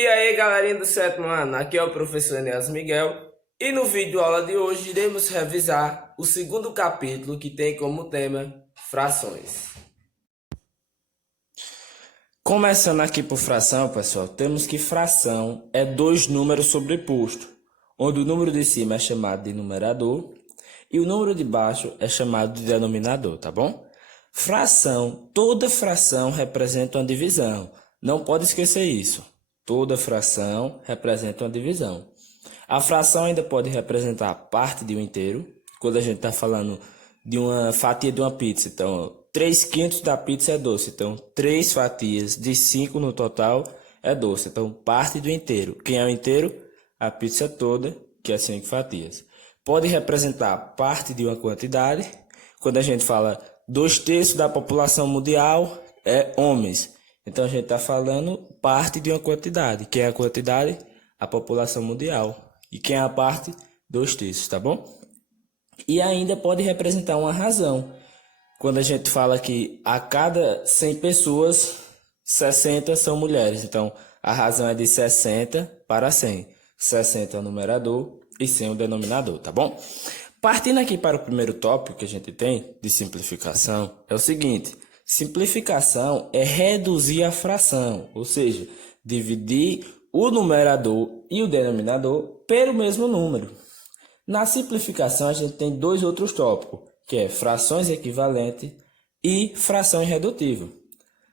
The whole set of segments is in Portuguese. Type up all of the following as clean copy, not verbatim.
E aí galerinha do sétimo ano, aqui é o professor Enéas Miguel e no vídeo aula de hoje iremos revisar o segundo capítulo que tem como tema frações. Começando aqui por fração, pessoal, temos que fração é dois números sobrepostos, onde o número de cima é chamado de numerador e o número de baixo é chamado de denominador, tá bom? Fração, toda fração representa uma divisão, não pode esquecer isso. Toda fração representa uma divisão. A fração ainda pode representar parte de um inteiro, quando a gente está falando de uma fatia de uma pizza. Então, 3/5 da pizza é doce. Então, 3 fatias de 5 no total é doce. Então, parte do inteiro. Quem é o inteiro? A pizza toda, que é 5 fatias. Pode representar parte de uma quantidade. Quando a gente fala 2/3 da população mundial é homens. Então, a gente está falando parte de uma quantidade. Quem é a quantidade? A população mundial. E quem é a parte? 2/3, tá bom? E ainda pode representar uma razão. Quando a gente fala que a cada 100 pessoas, 60 são mulheres. Então, a razão é de 60 para 100. 60 é o numerador e 100 é o denominador, tá bom? Partindo aqui para o primeiro tópico que a gente tem de simplificação, é o seguinte. Simplificação é reduzir a fração, ou seja, dividir o numerador e o denominador pelo mesmo número. Na simplificação, a gente tem dois outros tópicos, que é frações equivalentes e fração irredutível.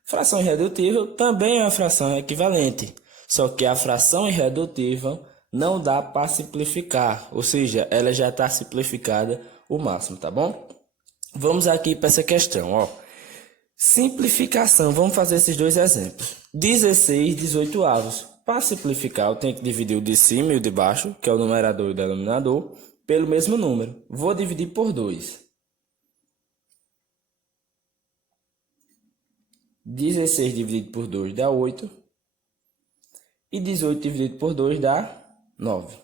Fração irredutível também é uma fração equivalente, só que a fração irredutível não dá para simplificar, ou seja, ela já está simplificada o máximo, tá bom? Vamos aqui para essa questão, ó. Simplificação, vamos fazer esses dois exemplos. 16 18avos. Para simplificar, eu tenho que dividir o de cima e o de baixo, que é o numerador e o denominador, pelo mesmo número. Vou dividir por 2. 16 dividido por 2 dá 8. E 18 dividido por 2 dá 9.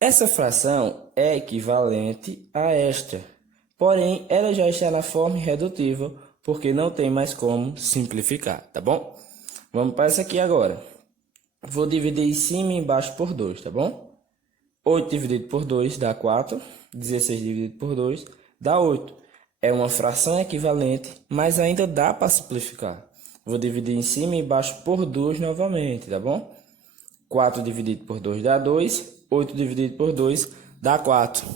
Essa fração é equivalente a esta. Porém, ela já está na forma irredutível, porque não tem mais como simplificar, tá bom? Vamos para essa aqui agora. Vou dividir em cima e embaixo por 2, tá bom? 8 dividido por 2 dá 4. 16 dividido por 2 dá 8. É uma fração equivalente, mas ainda dá para simplificar. Vou dividir em cima e embaixo por 2 novamente, tá bom? 4 dividido por 2 dá 2. 8 dividido por 2 dá 4.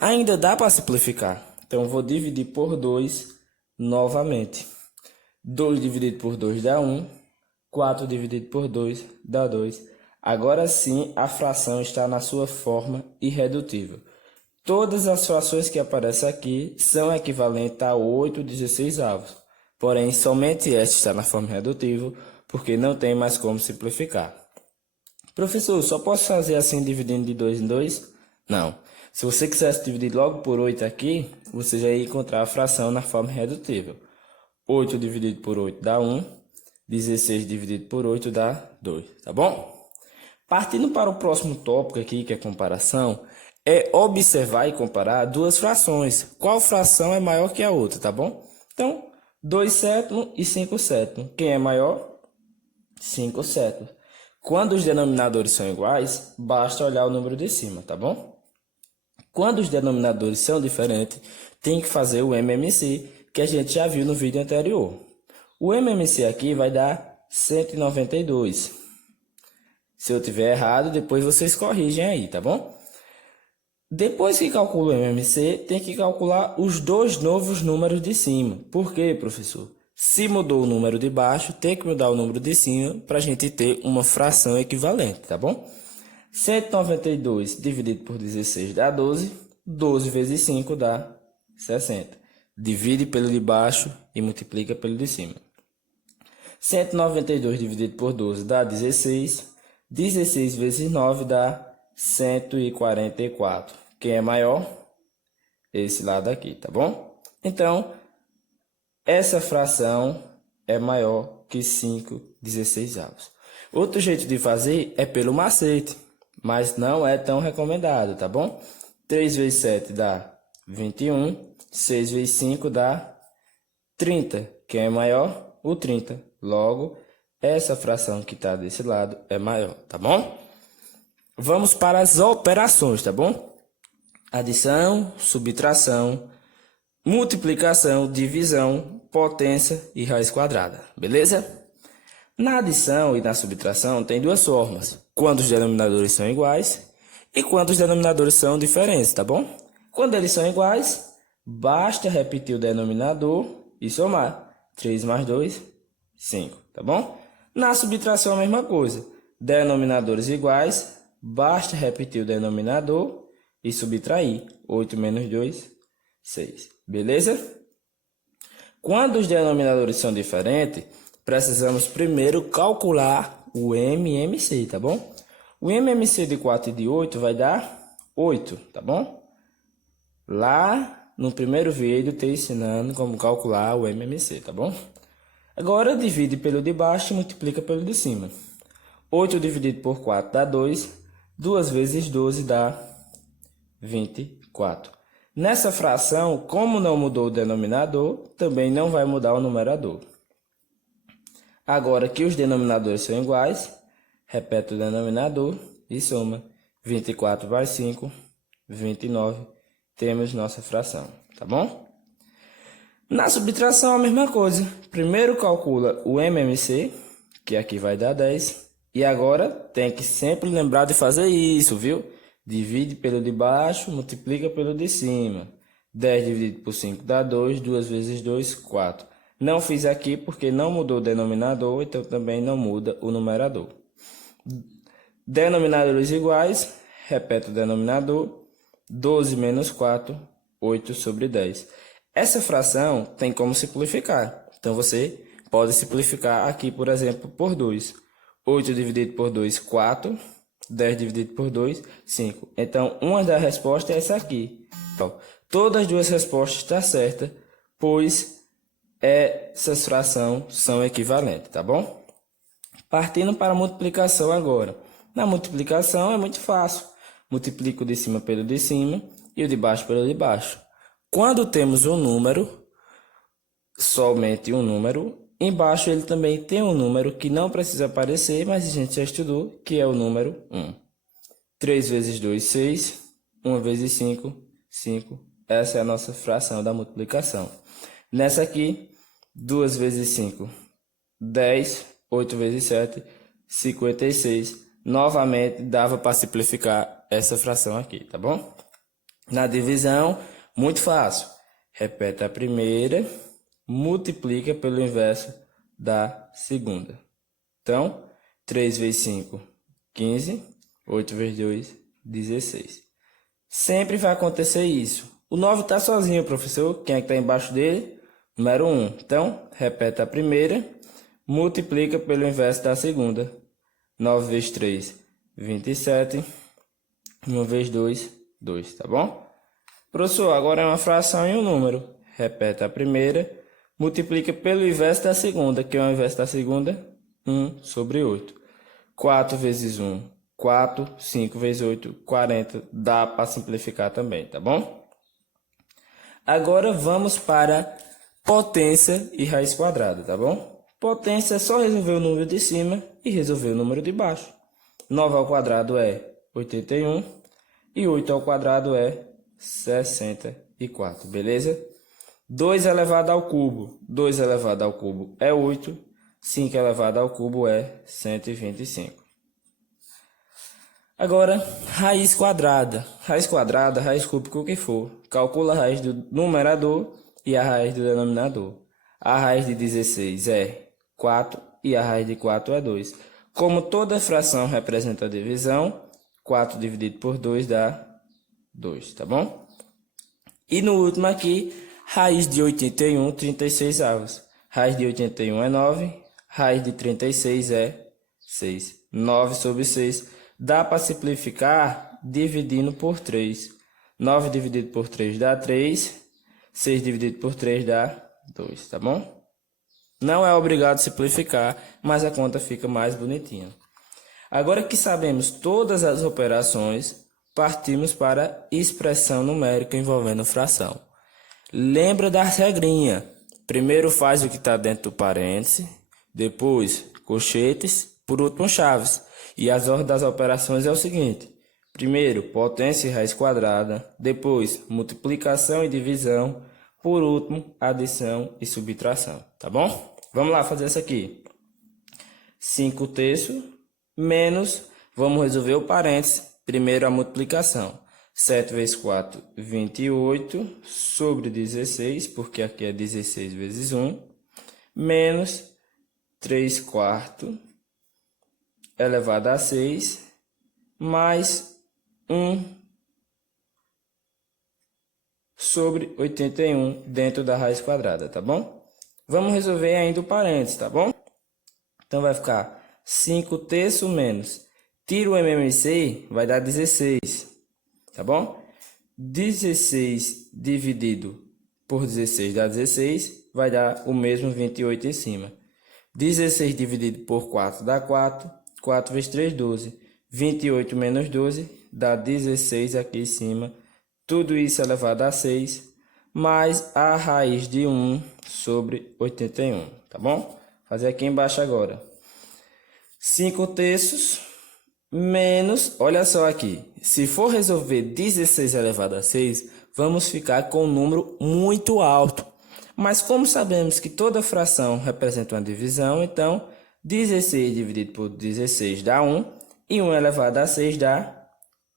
Ainda dá para simplificar. Então, vou dividir por 2 novamente. 2 dividido por 2 dá 1. 4 dividido por 2 dá 2. Agora sim, a fração está na sua forma irredutível. Todas as frações que aparecem aqui são equivalentes a 8 16avos. Porém, somente esta está na forma irredutível, porque não tem mais como simplificar. Professor, só posso fazer assim dividindo de 2 em 2? Não. Se você quisesse dividir logo por 8 aqui, você já ia encontrar a fração na forma irredutível. 8 dividido por 8 dá 1. 16 dividido por 8 dá 2, tá bom? Partindo para o próximo tópico aqui, que é comparação, é observar e comparar duas frações. Qual fração é maior que a outra, tá bom? Então, 2 sétimos e 5 sétimos. Quem é maior? 5 sétimos. Quando os denominadores são iguais, basta olhar o número de cima, tá bom? Quando os denominadores são diferentes, tem que fazer o MMC, que a gente já viu no vídeo anterior. O MMC aqui vai dar 192. Se eu tiver errado, depois vocês corrigem aí, tá bom? Depois que calcula o MMC, tem que calcular os dois novos números de cima. Por quê, professor? Se mudou o número de baixo, tem que mudar o número de cima para a gente ter uma fração equivalente, tá bom? 192 dividido por 16 dá 12. 12 vezes 5 dá 60. Divide pelo de baixo e multiplica pelo de cima. 192 dividido por 12 dá 16. 16 vezes 9 dá 144. Quem é maior? Esse lado aqui, tá bom? Então, essa fração é maior que 5 16avos. Outro jeito de fazer é pelo macete, mas não é tão recomendado, tá bom? 3 vezes 7 dá 21. 6 vezes 5 dá 30. Quem é maior? O 30. Logo, essa fração que está desse lado é maior, tá bom? Vamos para as operações, tá bom? Adição, subtração, multiplicação, divisão, potência e raiz quadrada, beleza? Na adição e na subtração tem duas formas, quando os denominadores são iguais e quando os denominadores são diferentes, tá bom? Quando eles são iguais, basta repetir o denominador e somar. 3 mais 2, 5, tá bom? Na subtração a mesma coisa, denominadores iguais, basta repetir o denominador e subtrair. 8 menos 2, 6, beleza? Quando os denominadores são diferentes, precisamos primeiro calcular o MMC, tá bom? O MMC de 4 e de 8 vai dar 8, tá bom? Lá no primeiro vídeo te ensinando como calcular o MMC, tá bom? Agora divide pelo de baixo e multiplica pelo de cima. 8 dividido por 4 dá 2. 2 vezes 12 dá 24. Nessa fração, como não mudou o denominador, também não vai mudar o numerador. Agora que os denominadores são iguais, repete o denominador e soma. 24 mais 5, 29. Temos nossa fração, tá bom? Na subtração a mesma coisa. Primeiro calcula o MMC, que aqui vai dar 10. E agora tem que sempre lembrar de fazer isso, viu? Divide pelo de baixo, multiplica pelo de cima. 10 dividido por 5 dá 2, 2 vezes 2, 4. Não fiz aqui porque não mudou o denominador, então também não muda o numerador. Denominadores iguais, repete o denominador. 12 menos 4, 8 sobre 10. Essa fração tem como simplificar. Então, você pode simplificar aqui, por exemplo, por 2. 8 dividido por 2, 4. 10 dividido por 2, 5. Então, uma das respostas é essa aqui. Então, todas as duas respostas estão certas, pois essas frações são equivalentes, tá bom? Partindo para a multiplicação agora. Na multiplicação é muito fácil. Multiplico o de cima pelo de cima e o de baixo pelo de baixo. Quando temos um número, somente um número, embaixo ele também tem um número que não precisa aparecer, mas a gente já estudou, que é o número 1. 3 vezes 2, 6. 1 vezes 5, 5. Essa é a nossa fração da multiplicação. Nessa aqui, 2 vezes 5, 10. 8 vezes 7, 56. Novamente, dava para simplificar essa fração aqui, tá bom? Na divisão, muito fácil. Repete a primeira, multiplica pelo inverso da segunda. Então, 3 vezes 5, 15. 8 vezes 2, 16. Sempre vai acontecer isso. O 9 está sozinho, professor. Quem é que está embaixo dele? Número 1. Então, repete a primeira, multiplica pelo inverso da segunda. 9 vezes 3, 27. 1 vezes 2, 2, tá bom? Professor, agora é uma fração e um número. Repete a primeira, multiplica pelo inverso da segunda, que é o inverso da segunda, 1 sobre 8. 4 vezes 1, 4. 5 vezes 8, 40. Dá para simplificar também, tá bom? Agora vamos para potência e raiz quadrada, tá bom? Potência é só resolver o número de cima e resolver o número de baixo. 9 ao quadrado é 81 e 8 ao quadrado é 64, beleza? 2 elevado ao cubo. 2 elevado ao cubo é 8. 5 elevado ao cubo é 125. Agora, raiz quadrada. Raiz quadrada, raiz cúbica, o que for. Calcula a raiz do numerador e a raiz do denominador. A raiz de 16 é 4 e a raiz de 4 é 2. Como toda fração representa a divisão, 4 dividido por 2 dá 2, tá bom? E no último aqui, raiz de 81, 36 avos. Raiz de 81 é 9, raiz de 36 é 6. 9 sobre 6 dá para simplificar dividindo por 3. 9 dividido por 3 dá 3, 6 dividido por 3 dá 2, tá bom? Não é obrigado a simplificar, mas a conta fica mais bonitinha. Agora que sabemos todas as operações, partimos para a expressão numérica envolvendo fração. Lembra da regrinha. Primeiro faz o que está dentro do parêntese, depois colchetes, por último chaves. E as ordens das operações é o seguinte: primeiro, potência e raiz quadrada, depois, multiplicação e divisão, por último, adição e subtração, tá bom? Vamos lá fazer isso aqui. 5 terços menos, vamos resolver o parênteses, primeiro a multiplicação. 7 vezes 4, 28, sobre 16, porque aqui é 16 vezes 1, menos 3 quartos elevado a 6, mais 1 sobre 81 dentro da raiz quadrada, tá bom? Vamos resolver ainda o parênteses, tá bom? Então vai ficar 5 terços menos, tira o MMC, vai dar 16, tá bom? 16 dividido por 16 dá 16, vai dar o mesmo 28 em cima. 16 dividido por 4 dá 4, 4 vezes 3, 12. 28 menos 12 dá 16 aqui em cima. Tudo isso elevado a 6, mais a raiz de 1 sobre 81, tá bom? Fazer aqui embaixo agora. 5 terços menos, olha só aqui, se for resolver 16 elevado a 6, vamos ficar com um número muito alto. Mas como sabemos que toda fração representa uma divisão, então 16 dividido por 16 dá 1, e 1 elevado a 6 dá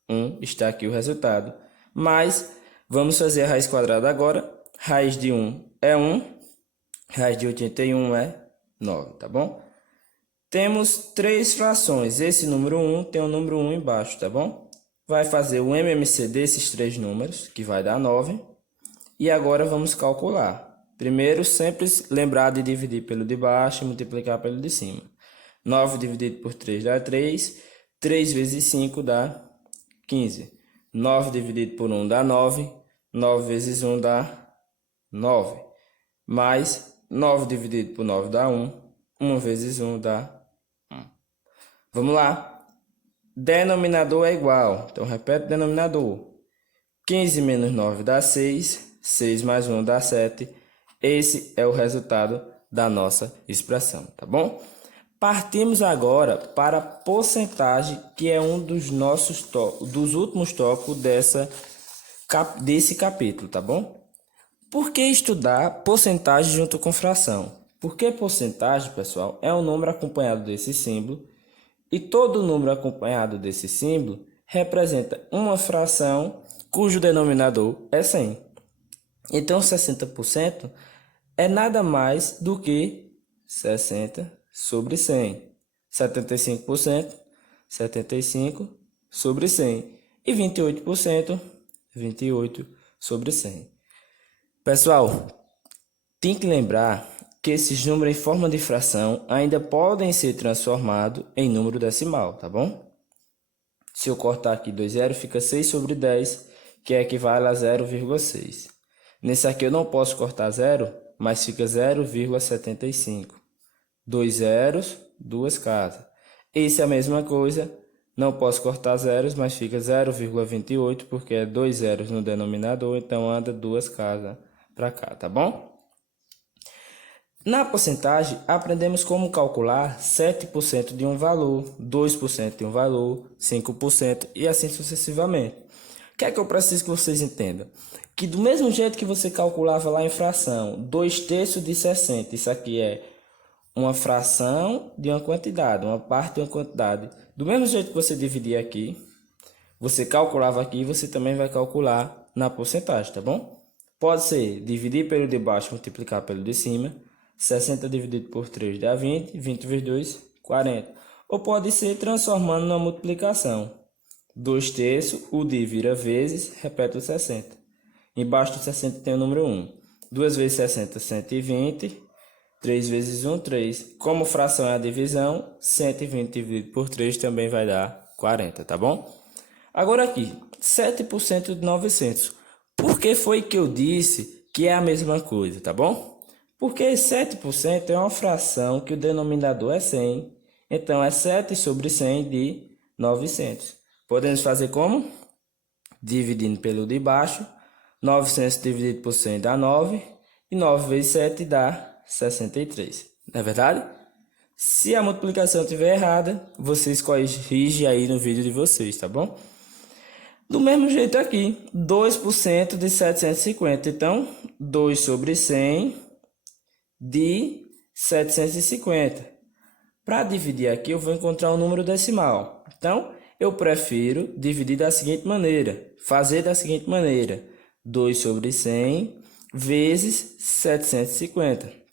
1, está aqui o resultado. Mas vamos fazer a raiz quadrada agora, raiz de 1 é 1, raiz de 81 é 9, tá bom? Temos 3 frações, esse número 1 tem o número 1 embaixo, tá bom? Vai fazer o MMC desses 3 números, que vai dar 9, e agora vamos calcular. Primeiro, sempre lembrar de dividir pelo de baixo e multiplicar pelo de cima. 9 dividido por 3 dá 3. 3 vezes 5 dá 15. 9 dividido por 1 dá 9. 9 vezes 1 dá 9. Mais 9 dividido por 9 dá 1. 1 vezes 1 dá 1. Vamos lá. Denominador é igual. Então, repete o denominador. 15 menos 9 dá 6. 6 mais 1 dá 7. Esse é o resultado da nossa expressão, tá bom? Partimos agora para a porcentagem, que é um dos dos últimos tópicos desse capítulo, tá bom? Por que estudar porcentagem junto com fração? Porque porcentagem, pessoal, é um número acompanhado desse símbolo, e todo número acompanhado desse símbolo representa uma fração cujo denominador é 100. Então, 60% é nada mais do que 60 sobre 100. 75%, 75 sobre 100. E 28%, 28 sobre 100. Pessoal, tem que lembrar que esses números em forma de fração ainda podem ser transformados em número decimal, tá bom? Se eu cortar aqui 2 zeros, fica 6 sobre 10, que equivale a 0,6. Nesse aqui eu não posso cortar 0, mas fica 0,75. 2 zeros, 2 casas. Esse é a mesma coisa, não posso cortar zeros, mas fica 0,28, porque é 2 zeros no denominador, então anda 2 casas para cá, tá bom? Na porcentagem, aprendemos como calcular 7% de um valor, 2% de um valor, 5% e assim sucessivamente. O que é que eu preciso que vocês entendam? Que do mesmo jeito que você calculava lá em fração, 2 terços de 60, isso aqui é uma fração de uma quantidade, uma parte de uma quantidade. Do mesmo jeito que você dividia aqui, você calculava aqui, você também vai calcular na porcentagem, tá bom? Pode ser dividir pelo de baixo, multiplicar pelo de cima. 60 dividido por 3 dá 20, 20 vezes 2, 40. Ou pode ser transformando na multiplicação. 2 terços, o de vira vezes, repete o 60. Embaixo do 60 tem o número 1. 2 vezes 60, 120. 3 vezes 1, 3. Como fração é a divisão, 120 dividido por 3 também vai dar 40, tá bom? Agora aqui, 7% de 900. Por que foi que eu disse que é a mesma coisa, tá bom? Porque 7% é uma fração que o denominador é 100. Então, é 7 sobre 100 de 900. Podemos fazer como? Dividindo pelo de baixo. 900 dividido por 100 dá 9. E 9 vezes 7 dá 63. Não é verdade? Se a multiplicação estiver errada, vocês corrigem aí no vídeo de vocês, tá bom? Do mesmo jeito aqui, 2% de 750. Então, 2 sobre 100 de 750. Para dividir aqui, eu vou encontrar um número decimal. Então, eu prefiro dividir da seguinte maneira. Fazer da seguinte maneira. 2 sobre 100 vezes 750.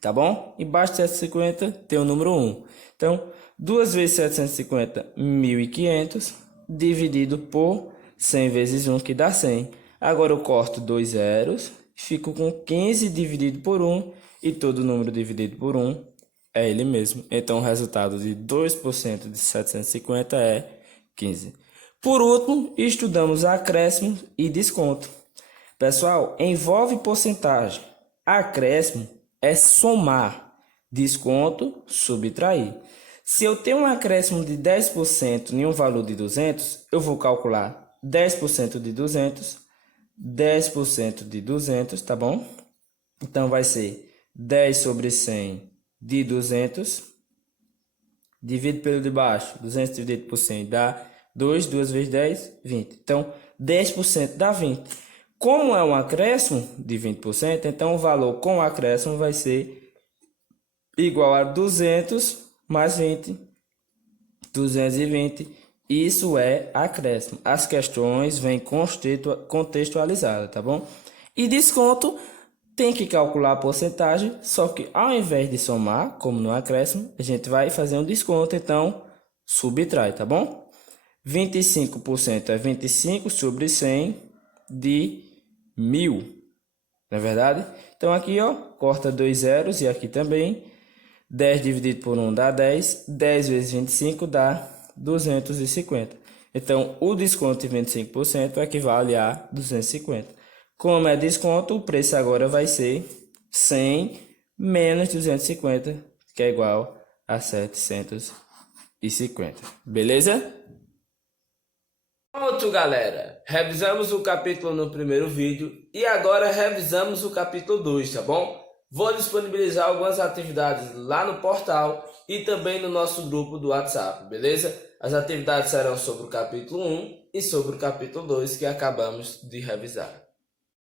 Tá bom? Embaixo de 750 tem o número 1. Então, 2 vezes 750, 1.500, dividido por 100 vezes 1, que dá 100. Agora eu corto 2 zeros, fico com 15 dividido por 1, e todo número dividido por 1 é ele mesmo. Então, o resultado de 2% de 750 é 15. Por último, estudamos acréscimo e desconto. Pessoal, envolve porcentagem. Acréscimo é somar, desconto, subtrair. Se eu tenho um acréscimo de 10% em um valor de 200, eu vou calcular 10% de 200, 10% de 200, tá bom? Então, vai ser 10 sobre 100 de 200, dividido pelo de baixo, 200 dividido por 100 dá 2, 2 vezes 10, 20. Então, 10% dá 20. Como é um acréscimo de 20%, então o valor com o acréscimo vai ser igual a 200 mais 20, 220. Isso é acréscimo. As questões vêm contextualizadas, tá bom? E desconto, tem que calcular a porcentagem, só que ao invés de somar, como no acréscimo, a gente vai fazer um desconto, então subtrai, tá bom? 25% é 25 sobre 100 de 1.000, não é verdade? Então aqui, ó, corta 2 zeros e aqui também. 10 dividido por 1 dá 10. 10 vezes 25 dá 250. Então, o desconto de 25% equivale a 250. Como é desconto, o preço agora vai ser 100 menos 250, que é igual a 750. Beleza? Pronto, galera. Revisamos o capítulo no primeiro vídeo e agora revisamos o capítulo 2, tá bom? Vou disponibilizar algumas atividades lá no portal e também no nosso grupo do WhatsApp, beleza? As atividades serão sobre o capítulo 1 e sobre o capítulo 2 que acabamos de revisar.